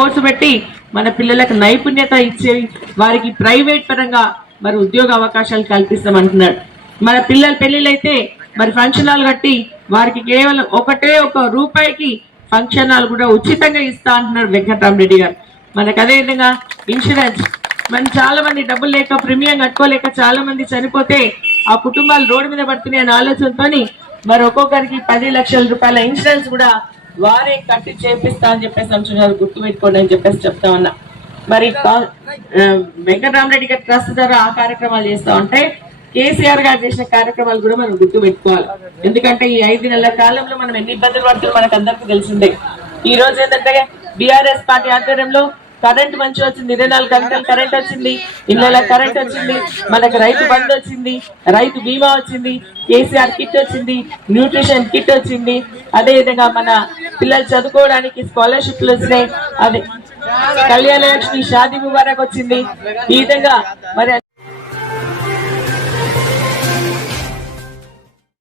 Course పెట్టి మన పిల్లలకు నైపుణ్యత ఇచ్చే వారికి ప్రైవేట్ పరంగా మరి ఉద్యోగ అవకాశాలు కల్పిస్తామంటున్నాడు మన పిల్లల పెళ్ళిళ్ళైతే మరి ఫంక్షన్ హాల్ కట్టి వారికి కేవలం ఒకటే ఒక రూపాయికి ఫంక్షన్ హాల్ కూడా ఉచితంగా ఇస్తా అంటున్నారు వెంకటరామరెడ్డి గారు. మనకు అదే విధంగా ఇన్సూరెన్స్. మనం చాలా మంది డబ్బులు లేక ప్రీమియం కట్టుకోలేక చాలా మంది చనిపోతే ఆ కుటుంబాలు రోడ్డు మీద పడుతున్నాయి అనే ఆలోచనతోని మరి ఒక్కొక్కరికి పది లక్షల రూపాయల ఇన్సూరెన్స్ కూడా వారే కట్టి చేపిస్తా అని చెప్పేసి అంటున్నారు గుర్తు పెట్టుకోండి అని చెప్పేసి చెప్తా ఉన్నా. మరి కా- వెంకటరామరెడ్డి గారి ట్రస్ట్ ద్వారా ఆ కార్యక్రమాలు చేస్తా ఉంటే కేసీఆర్ గారు చేసిన కార్యక్రమాలు కూడా మనం గుర్తు పెట్టుకోవాలి ఎందుకంటే ఈ ఐదు నెలల కాలంలో మనం ఎన్ని ఇబ్బందులు పడుతున్నాం మనకు అందరికీ తెలిసిందే. ఈ రోజు ఏంటంటే బీఆర్ఎస్ పార్టీ ఆధ్వర్యంలో కరెంట్ మంచి వచ్చింది ఇరవై నాలుగు గంటలు కరెంట్ వచ్చింది ఇళ్ళ కరెంట్ వచ్చింది మనకు రైతు బంధు వచ్చింది రైతు బీమా వచ్చింది కేసీఆర్ కిట్ వచ్చింది న్యూట్రిషన్ కిట్ వచ్చింది. అదే విధంగా మన పిల్లలు చదువుకోవడానికి స్కాలర్షిప్లు వచ్చినాయి. అదే కళ్యాణ లక్ష్మి షాది ముబారక్ వచ్చింది. ఈ విధంగా మరి